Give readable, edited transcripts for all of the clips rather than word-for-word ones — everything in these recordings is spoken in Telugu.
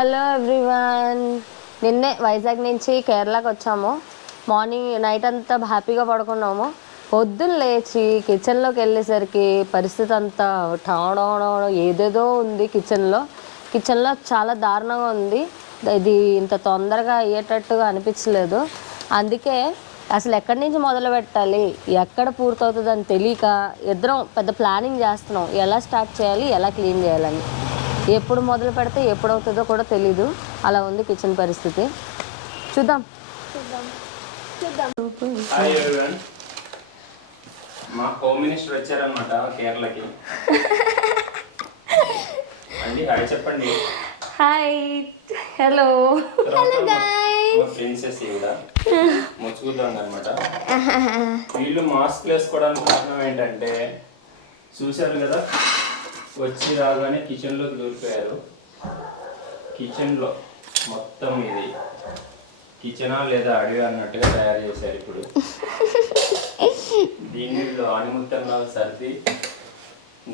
Hello everyone. నిన్నే వైజాగ్ నుంచి కేరళకి వచ్చాము. మార్నింగ్ నైట్ అంతా హ్యాపీగా పడుకున్నాము. పొద్దున్న లేచి కిచెన్లోకి వెళ్ళేసరికి పరిస్థితి అంతా టాడో ఏదేదో ఉంది. కిచెన్లో చాలా దారుణంగా ఉంది. ఇది ఇంత తొందరగా అయ్యేటట్టుగా అనిపించలేదు. అందుకే అసలు ఎక్కడి నుంచి మొదలు పెట్టాలి, ఎక్కడ పూర్తవుతుందని తెలియక ఇద్దరం పెద్ద ప్లానింగ్ చేస్తున్నాం. ఎలా స్టార్ట్ చేయాలి, ఎలా క్లీన్ చేయాలని. ఎప్పుడు మొదలు పెడితే ఎప్పుడు అవుతుందో కూడా తెలీదు. అలా ఉంది కిచెన్ పరిస్థితి. చూద్దాం. హాయ్ ఎవరీవన్, మా హోమ్ మినిస్టర్ వచ్చారన్నమాట కేరళకి. అండి హాయ్ చెప్పండి. Hi, hello, hello guys. మా ప్రిన్సెస్ ఈవిడ ముచ్చుకుద్దాం అనమాట. వీళ్ళు మాస్క్ వేసుకోవడానికి కారణం ఏంటంటే, చూశారు కదా వచ్చి రాగానే కిచెన్లోకి దూరిపోయారు. కిచెన్లో మొత్తం ఇది కిచెనా లేదా అడవి అన్నట్టుగా తయారు చేశారు. ఇప్పుడు దీనిలో ఆనిముత్యంలో సర్ది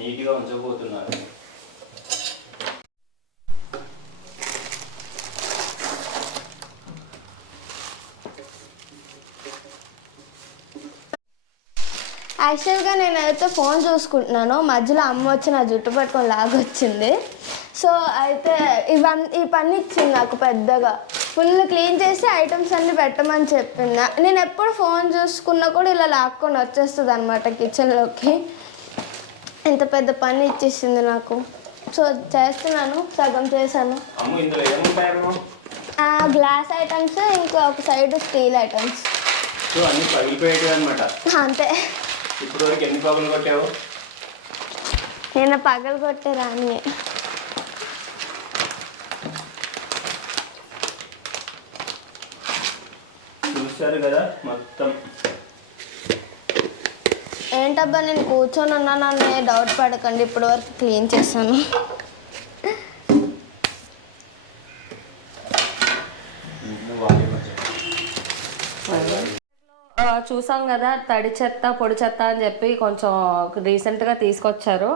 నీట్గా ఉంచబోతున్నారు. యాక్చువల్గా నేనైతే ఫోన్ చూసుకుంటున్నాను, మధ్యలో అమ్మ వచ్చి నా జుట్టు పట్టుకొని లాగొచ్చింది. సో అయితే ఈ పని ఇచ్చింది నాకు పెద్దగా. ఫుల్ క్లీన్ చేసి ఐటమ్స్ అన్నీ పెట్టమని చెప్పింది. నేను ఎప్పుడు ఫోన్ చూసుకున్నా కూడా ఇలా లాక్కొని వచ్చేస్తుంది అనమాట కిచెన్లోకి. ఇంత పెద్ద పని ఇచ్చేసింది నాకు. సో చేస్తున్నాను, సగం చేశాను. గ్లాస్ ఐటమ్స్, ఇంకా ఒక సైడ్ స్టీల్ ఐటమ్స్ అంతే. ఇప్పుడు వరకు ఎన్ని పగలు కొట్టావు? నేను పగలు కొట్టే రాని. చూశారు కదా మొత్తం. ఏంటబ్బా నేను కూర్చొని ఉన్నానని డౌట్ పడకండి, ఇప్పటి వరకు క్లీన్ చేశాను. చూసాం కదా తడి చెత్త పొడి చెత్త అని చెప్పి కొంచెం రీసెంట్గా తీసుకొచ్చారు.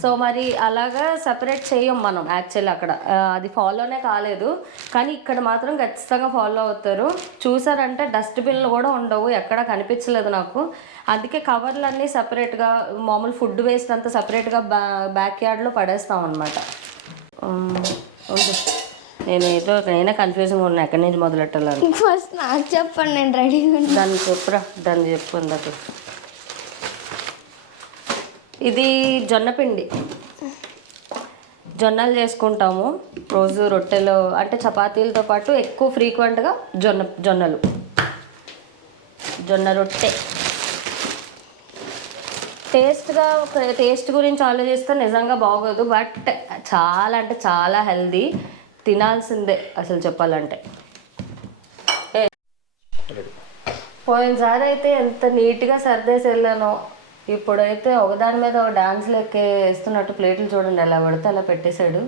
సో మరి అలాగా సపరేట్ చేయం మనం యాక్చువల్లీ అక్కడ. అది ఫాలోనే కాలేదు, కానీ ఇక్కడ మాత్రం ఖచ్చితంగా ఫాలో అవుతారు. చూసారంటే డస్ట్బిన్లు కూడా ఉండవు, ఎక్కడ కనిపించలేదు నాకు. అందుకే కవర్లన్నీ సపరేట్గా, మామూలు ఫుడ్ వేస్ట్ అంతా సపరేట్గా బ్యాక్ యార్డ్లో పడేస్తాం అనమాట. నేనే కన్ఫ్యూజన్గా ఉన్నా ఎక్కడి నుంచి మొదలెట్టాలని. ఫస్ట్ నాకు చెప్పండి, నేను రెడీగా. దాన్ని చెప్పురా, దాన్ని చెప్పు. ఇందాక ఇది జొన్నపిండి, జొన్నలు చేసుకుంటాము రోజు రొట్టెలు, అంటే చపాతీలతో పాటు ఎక్కువ ఫ్రీక్వెంట్గా జొన్న రొట్టె. టేస్ట్ గురించి ఆలోచిస్తే నిజంగా బాగోదు, బట్ చాలా అంటే చాలా హెల్దీ. తినాల్సిందే అసలు చెప్పాలంటే. పోయినసారి అయితే ఎంత నీట్గా సర్దేసి వెళ్ళానో, ఇప్పుడైతే ఒకదాని మీద ఒక డాన్స్ లెక్క వేస్తున్నట్టు ప్లేట్లు చూడండి ఎలా పడితే అలా పెట్టేశాడు.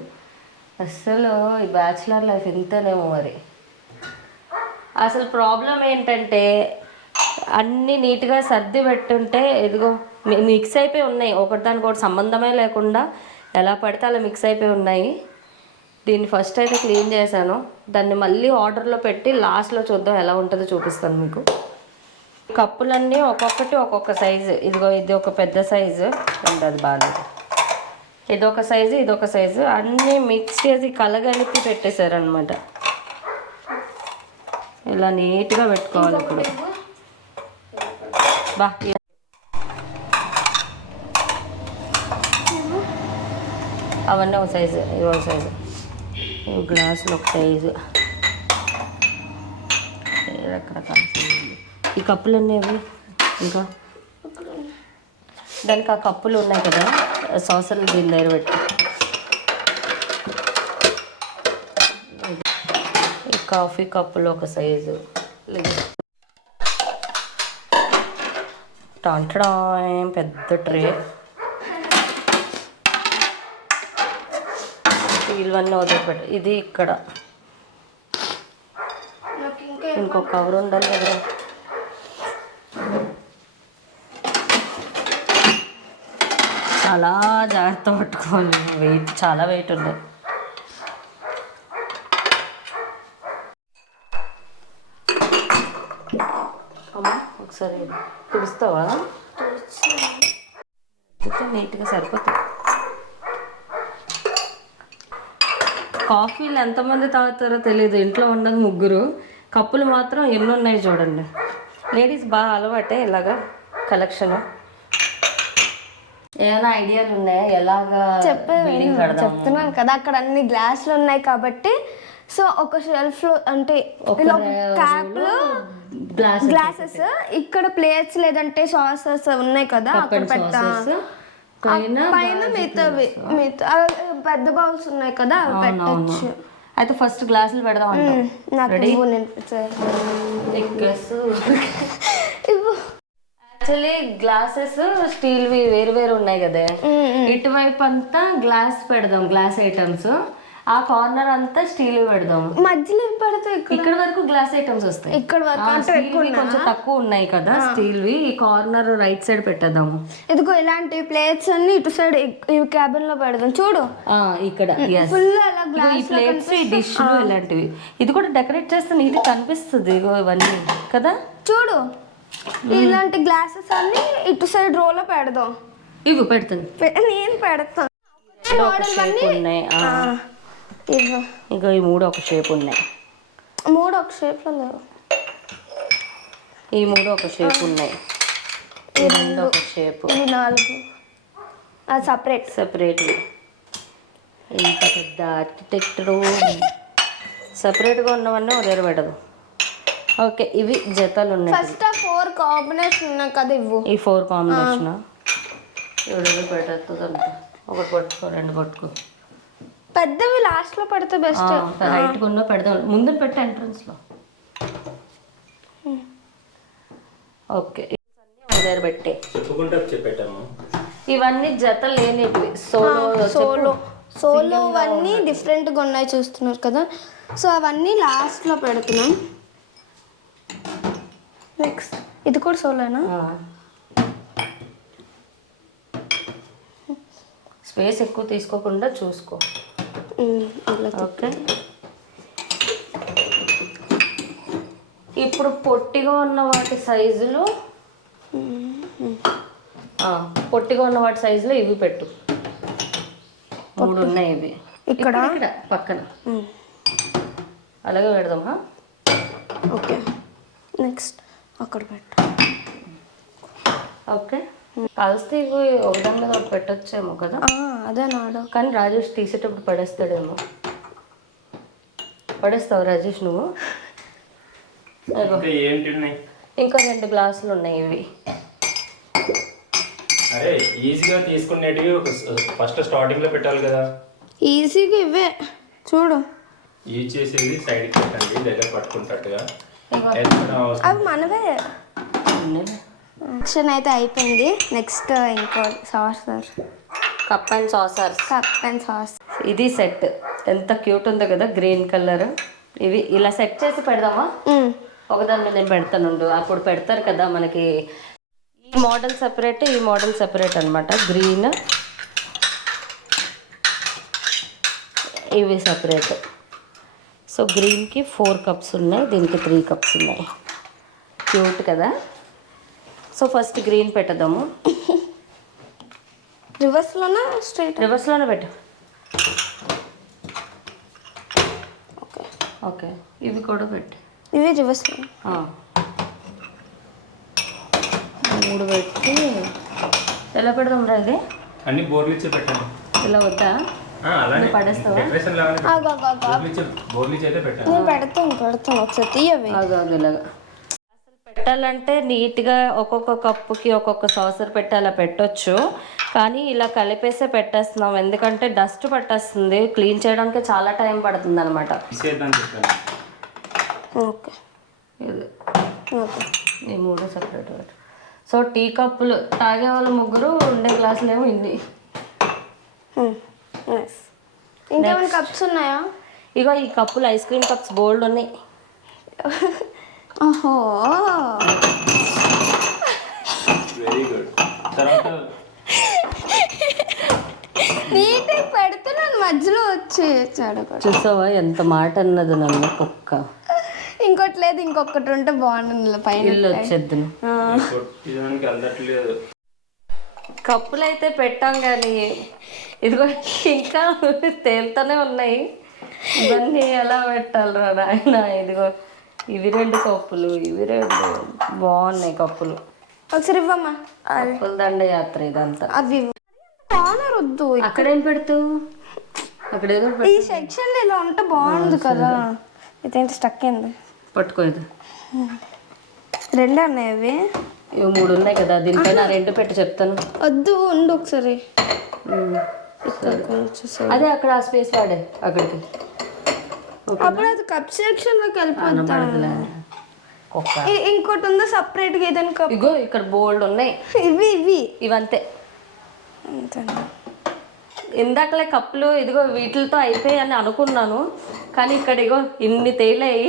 అస్సలు ఈ బ్యాచిలర్ లైఫ్ ఇంతనేమో మరి. అసలు ప్రాబ్లం ఏంటంటే అన్నీ నీట్గా సర్ది పెట్టుంటే ఇదిగో మిక్స్ అయిపోయి ఉన్నాయి, ఒకటిదానికి ఒకటి సంబంధమే లేకుండా ఎలా పడితే అలా మిక్స్ అయిపోయి ఉన్నాయి. దీన్ని ఫస్ట్ అయితే క్లీన్ చేశాను, దాన్ని మళ్ళీ ఆర్డర్లో పెట్టి లాస్ట్లో చూద్దాం ఎలా ఉంటుందో చూపిస్తాను మీకు. కప్పులన్నీ ఒక్కొక్కటి ఒక్కొక్క సైజు. ఇదిగో ఇది ఒక పెద్ద సైజు, అంటే అది బాగాలేదు. ఇదొక సైజు, ఇదొక సైజు, అన్నీ మిక్స్ చేసి కలగలిపి పెట్టేశారనమాట. ఇలా నీట్గా పెట్టుకోవాలి ఇప్పుడు. అవన్నీ ఒక సైజు, ఇవి ఒక సైజు, ఇవి గ్లాసులు ఒక సైజు, రకరకాల సైజులు. ఈ కప్పులు అవి ఇంకా దానికి ఆ కప్పులు ఉన్నాయి కదా, సాసర్లు దీని దగ్గర పెట్టి. ఈ కాఫీ కప్పులు ఒక సైజు. టాంటడా పెద్ద ట్రే. ఇవన్నీ వదిలిపెట్టి ఇది ఇక్కడ ఇంకొక కవర్ ఉండాలి కదా. చాలా జాగ్రత్త పట్టుకోవాలి, వెయిట్ చాలా వెయిట్ ఉంది. ఒకసారి తుడుస్తావా? నీట్గా సరిపోతుంది. కాఫీలు ఎంతమంది తాగుతారో తెలియదు, ఇంట్లో ఉండదు ముగ్గురు, కప్పులు మాత్రం ఎన్ని ఉన్నాయి చూడండి. లేడీస్ బాగా అలవాటే ఇలాగా కలెక్షన్. ఏమైనా ఐడియాలు ఉన్నాయా ఎలాగా బిల్డింగ్ కడదాం? చెప్తున్నాను కదా, అక్కడ అన్ని గ్లాసులు ఉన్నాయి కాబట్టి సో ఒక షెల్ఫ్ లో అంటే క్యాప్లు గ్లాసెస్, ఇక్కడ ప్లేట్స్ లేదంటే సాసెస్ ఉన్నాయి కదా అక్కడ పెట్టా. పైన మిగతా పెద్ద బౌల్స్ ఉన్నాయి కదా అవి పెట్టచ్చు. అయితే ఫస్ట్ గ్లాసులు పెడదాం అంట. యాక్చువల్లీ గ్లాసెస్ స్టీల్వి వేరు వేరు ఉన్నాయి కదా, ఇటువైపు అంతా గ్లాస్ పెడదాం, గ్లాస్ ఐటమ్స్. ఆ కార్నర్ అంతా స్టీల్ పెడదాం. మధ్యలో పెడతాం, ఇక్కడ వరకు గ్లాస్ ఐటమ్స్ వస్తాయి. ఇక్కడ వరకు కొంచెం తక్కువ ఉన్నాయి కదా స్టీల్వి. ఈ కార్నర్ రైట్ సైడ్ పెట్టేద్దాము. ఇదిగో ఇలాంటి ప్లేట్స్ అన్ని ఇటు సైడ్ ఈ క్యాబిన్ లో పెడదాం. చూడు ఇక్కడ ఫుల్ అలా ఈ ప్లేట్స్, ఈ డిష్లు ఇలాంటివి. ఇది కూడా డెకరేట్ చేస్తే నీట్ కనిపిస్తుంది ఇవన్నీ కదా. చూడు ఇలాంటి గ్లాసెస్ అన్ని ఇటు సైడ్ రోలో పెడదాం. ఇవి పెడతాను, నేను పెడతాను. ఉన్నాయి ఇంకా ఈ మూడు ఒక షేప్ ఉన్నాయి. మూడు ఒక షేప్ లో లేవు, ఈ మూడు ఒక షేప్ ఉన్నాయి, ఈ రెండు ఒక షేప్, ఈ నాలుగు అది సపరేట్. ఇంత పెద్ద ఆర్కిటెక్చరు సపరేట్గా ఉన్నవన్నీ ఉదయం పెట్టదు. ఓకే, ఇవి జతలు ఉన్నాయి. ఫస్ట్ 4 కాంబినేషన్ ఉన్నాయి కదా, ఇవ్వు. ఈ 4 కాంబినేషన్ ఎవరు పెట్టద్దు అంత. ఒకటి పట్టుకో, రెండు పట్టుకో. పెద్దవి లాస్ట్ లో పెడితే బెస్ట్. రైట్ కొన్న పెడదాం, ముందు పెట్టే ఎంట్రన్స్ లో. ఓకే, దగ్గర పెట్టే చెప్పేటాము. ఇవన్నీ జతలు లేనివి, సోలో అవన్నీ డిఫరెంట్గా ఉన్నాయి చూస్తున్నారు కదా. సో అవన్నీ లాస్ట్ లో పెడుతున్నాం. నెక్స్ట్ ఇది కూడా సోలోనా? స్పేస్ ఎక్కువ తీసుకోకుండా చూసుకో. ఓకే, ఇప్పుడు పొట్టిగా ఉన్న వాటి సైజులో ఇవి పెట్టు. 3 ఉన్నాయి ఇవి ఇక్కడ పక్కన. అలాగే పెడదామా? ఓకే, నెక్స్ట్ అక్కడ పెట్టు. ఓకే, కలిస్తే ఇవి ఒకదాని మీద ఒకటి పెట్టొచ్చేమో కదా. అదే నాడు, కానీ రాజేష్ తీసేటప్పుడు పడేస్తాడేమో. పడేస్తావు రాజేష్ నువ్వు? ఇంకా 2 గ్లాసులు ఉన్నాయి ఇవి. అరే ఈజీగా తీసుకునేటివి ఫస్ట్ స్టార్టింగ్ లో పెట్టాలి కదా. ఈజీగా ఇవే చూడు. యూజ్ చేసేది సైడ్కి పెట్టండి, దగ్గర పట్టుకుంటట్టుగా. అవి మనవే. యాక్షన్ అయితే అయిపోయింది. నెక్స్ట్ ఇంకో సాసర్, కప్ అండ్ సాస్. ఇది సెట్ ఎంత క్యూట్ ఉందో కదా, గ్రీన్ కలర్. ఇవి ఇలా సెట్ చేసి పెడదామా? ఒకదాని మీద నేను పెడతానుండు. అప్పుడు పెడతారు కదా మనకి. ఈ మోడల్ సెపరేట్, ఈ మోడల్ సెపరేట్ అనమాట. గ్రీన్ ఇవి సెపరేట్. సో గ్రీన్కి 4 కప్స్ ఉన్నాయి, దీనికి 3 కప్స్ ఉన్నాయి. క్యూట్ కదా. సో ఫస్ట్ గ్రీన్ పెట్టదాము. రివర్స్లోనే పెట్టు. ఓకే, ఇవి కూడా పెట్టు. ఇవి రివర్స్లో 3 పెట్టి ఎలా పెడదాం రా? ఇది అన్ని బోర్లు ఇచ్చే పెట్టండి. ఇలా వద్దా? పడేస్తావా? నేను పెడతాను ఒకసారి తీయవి. ఇలాగా పెట్టాలంటే నీట్గా ఒక్కొక్క కప్పుకి ఒక్కొక్క సాసర్ పెట్టి అలా పెట్టొచ్చు. కానీ ఇలా కలిపేసే పెట్టేస్తున్నాం, ఎందుకంటే డస్ట్ పట్టేస్తుంది. క్లీన్ చేయడానికి చాలా టైం పడుతుంది అనమాట. ఓకే, ఈ 3 సెపరేట్. సో టీ కప్పులు తాగే వాళ్ళు 3, ఉండే గ్లాసులు ఏమో ఇన్ని. ఇంకేమైనా కప్స్ ఉన్నాయా? ఇగో ఈ కప్పులు ఐస్ క్రీమ్ కప్స్ బోల్డ్ ఉన్నాయి. ఓహో, వెరీ గుడ్. తర్వాత నీట్గా పెడుతున్నాను, మధ్యలో వచ్చి చూసావా ఎంత మాట అన్నది నన్ను కుక్క. ఇంకోటి లేదు, ఇంకొకటి ఉంటే బాగుంటుంది పైన. ఇల్లు వచ్చేద్దును. ఇదానికి అందట్లేదు. కప్పులు అయితే పెట్టాం కానీ ఇదిగో ఇంకా తేలుతూనే ఉన్నాయి. ఇవన్నీ ఎలా పెట్టాలి నాయన? ఇదిగో ఇవి 2 కప్పులు, ఇవి 2 బాగున్నాయి కప్పులు. ఒకసారి ఇవ్వమ్మా. కప్పుల దండయాత్ర ఇదంతా. అవి కార్నర్ వద్దు, అక్కడేం పెడుతూ అక్కడ ఏదో ఈ సెక్షన్ లో ఇలా ఉంటే బాగుంది కదా. ఇదేంటి స్టక్ అయింది. పట్టుకోదు. 2 ఉన్నాయి అవి. ఇవి 3 ఉన్నాయి కదా, దీనిపైన 2 పెట్టి చెప్తాను. వద్దు ఉండు ఒకసారి. అదే అక్కడ ఆ స్పేస్ వాడే అక్కడికి. అప్పుడు అది కప్ సెక్షన్ లోకి వెళ్ళిపోతుంది. కుక్క. ఇంకోటి ఉందా సపరేట్ గా ఏదైనా కప్? ఇగో ఇక్కడ బోల్డ్ ఉన్నాయి. ఇవి ఇవంతే. ఇందాకలే కప్పులు ఇదిగో వీటితో అయిపోయాయి అని అనుకున్నాను, కానీ ఇక్కడ ఇగో ఇన్ని తేలాయి.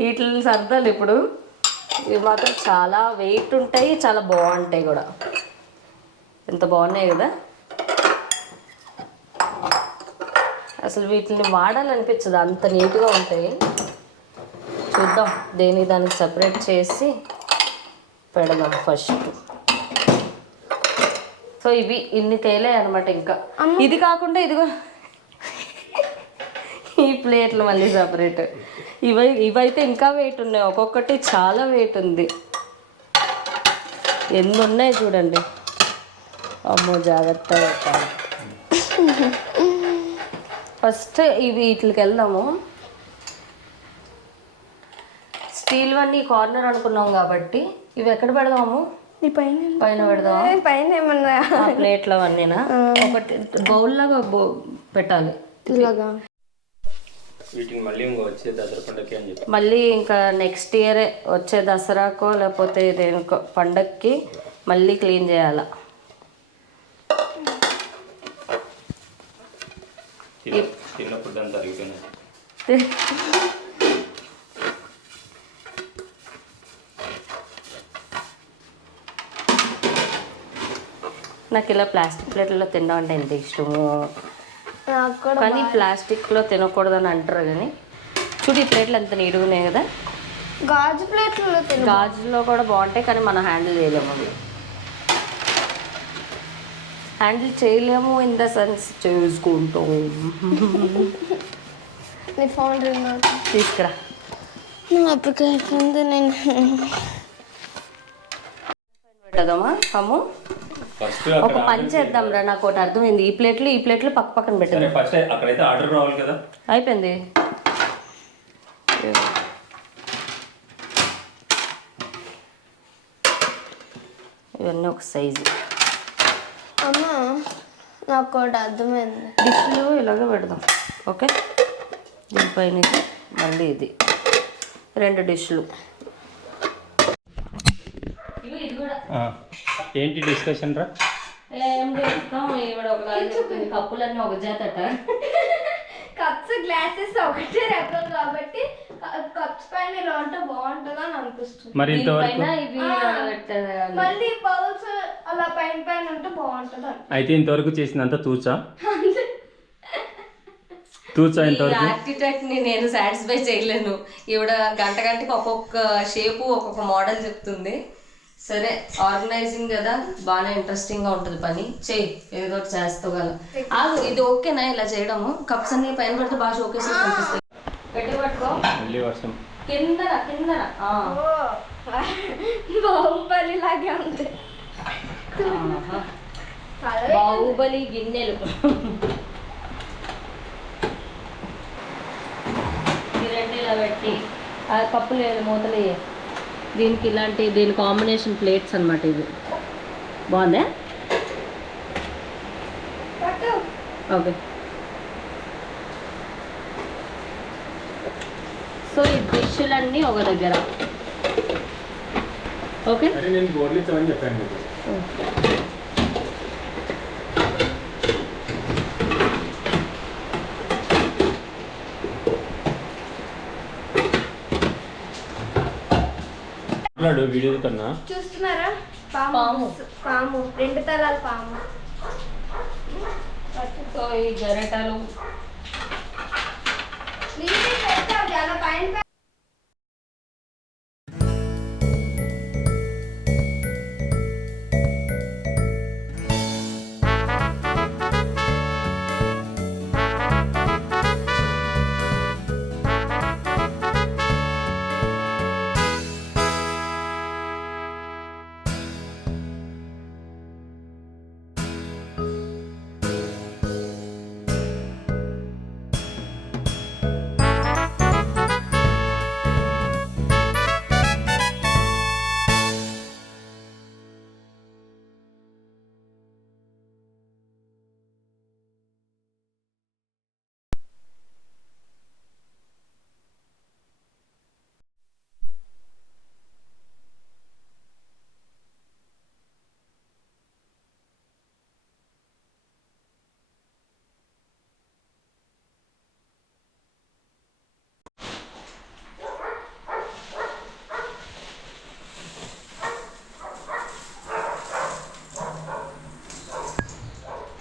వీటిని సర్దాలి ఇప్పుడు. ఇవి మాత్రం చాలా వెయిట్ ఉంటాయి, చాలా బాగుంటాయి కూడా. ఎంత బాగున్నాయి కదా. అసలు వీటిని వాడాలనిపించదు, అంత నీట్గా ఉంటాయి. చూద్దాం దానికి సపరేట్ చేసి పెడదాం ఫస్ట్. సో ఇవి ఇన్ని తేలాయి అనమాట. ఇంకా ఇది కాకుండా ఇదిగో ఈ ప్లేట్లు మళ్ళీ సపరేట్. ఇవైతే ఇంకా వెయిట్ ఉన్నాయి, ఒక్కొక్కటి చాలా వెయిట్ ఉంది. ఎన్ని ఉన్నాయి చూడండి. అమ్మో జాగ్రత్త పెట్టాలి. ఫస్ట్ వీటికి వెళ్దాము. స్టీల్ వన్నీ కార్నర్ అనుకున్నాం కాబట్టి ఇవి ఎక్కడ పెడదాము? పైన పెడదాం. పైన ఏమన్నా ప్లేట్లు అవన్నీనా? ఒకటి బౌల్ లాగా పెట్టాలి ఇలాగా. వీటిని మళ్ళీ ఇంకో వచ్చే దసరా పండగకి అని చెప్పి మళ్ళీ ఇంకా నెక్స్ట్ ఇయరే వచ్చే దసరాకో లేకపోతే దేనికో పండగకి మళ్ళీ క్లీన్ చేయాల. తిన్నప్పుడు దాన్ని తరిగిపోయినాయి. నాకు ఇలా ప్లాస్టిక్ ప్లేట్లలో తినడం అంటే ఎంత ఇష్టము. నాకు కూడా కానీ ప్లాస్టిక్లో తినకూడదని అంటారు. కానీ చూడు ఈ ప్లేట్లు ఎంత నీట్గా ఉన్నాయి కదా. గాజు ప్లేట్లలో గాజులో కూడా బాగుంటాయి, కానీ మనం హ్యాండిల్ చేయలేము. అవి హ్యాండిల్ చేయలేము ఇన్ ద సెన్స్ చేసుకుంటాం. నీ ఫోన్ రింగ్ తీసుకురా. అప్పటికైతుంది. నేను పెట్టదామా అమ్ము? ఫస్ట్ ఒక పని చేద్దాం రా, నాకు ఒకటి అర్థమైంది. ఈ ప్లేట్లు పక్క పక్కన పెట్టండి. ఫస్ట్ అక్కడైతే ఆర్డర్ రావాలి కదా. అయిపోయింది. ఇవన్నీ ఒక సైజు. అమ్మా నాకు ఒకటి అర్థమైంది. డిష్లు ఇలాగ పెడదాం. ఓకే, దీనిపైన ఇది, మళ్ళీ ఇది 2 డిష్లు. ఏంటి డిస్కషన్ రా? ఏం చేస్తాం, ఈవిడ ఒకలాగా చెప్తుంది. కప్పులన్నీ ఒక జాతట. కప్స్ గ్లాసెస్ ఒకటే రకం కాబట్టి కప్స్ పైన ఇలా ఉంటే బాగుంటుంది అని అనిపిస్తుంది. మరి ఇంతవరకు మళ్ళీ బౌల్స్ అలా పైన పైన ఉంటే బాగుంటుంది. అయితే ఇంతవరకు చేసినంత తూచా ఇంతవరకు ఆర్కిటెక్ట్ ని నేను సాటిస్ఫై చేయలేను. ఈవిడ గంటకి ఒక్కొక్క షేపు ఒక్కొక్క మోడల్ చెప్తుంది. సరే, ఆర్గనైజింగ్ కదా, బాగానే ఇంట్రెస్టింగ్ గా ఉంటుంది పని. చెయ్యి, ఏదో ఒకటి చేస్తావు కదా. ఇది ఓకేనా ఇలా చేయడము? కప్స్ అన్ని పైన పెడితే బాగా షోకేస్ కనిపిస్తాయి. గట్టి పట్టుకో. మళ్ళీ వర్షం కిందన బాహుబలి లాగే ఉంది. బాహుబలి గిన్నెలు. ఈ 2 ఇలా పెట్టి ఆ కప్పులు మూతలు దీని కాంబినేషన్ ప్లేట్స్ అన్నమాట. ఇది బాగుందా? ఓకే. సో ఈ డిష్లన్నీ ఒక దగ్గర. ఓకే, నేను బోర్లు ఇచ్చామని చెప్పాను. వీడియో కన్నా చూస్తున్నారా? పాము 2 తలాల పాము. సో ఈ గరిటలు పైన